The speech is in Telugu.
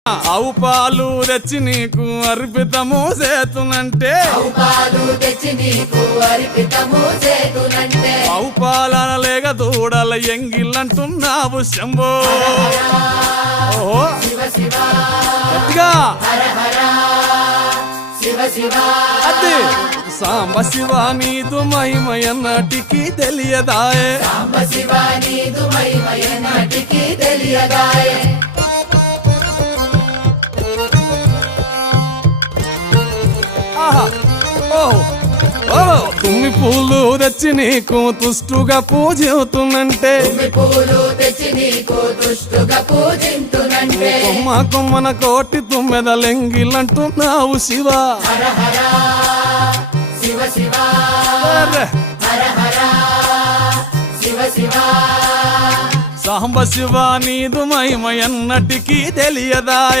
ఆవు పాలు తెచ్చి నీకు అర్పితము చేతునంటే ఆవు పాలన లేక దూడల ఎంగిల్లంటున్నావు శంభో. ఓహో గట్టిగా అదే సాంబ శివ నీదు మహిమయన్నటికి తెలియదాయే. తుమ్మి పూలు తెచ్చి నీకు తుష్టుగా పూజింతునంటే కొమ్మ కొమ్మన కోటి తుమ్మెదలెంగిలంటున్నావు శివ. సాంబ శివ నీదు మహిమయన్నటికి తెలియదా.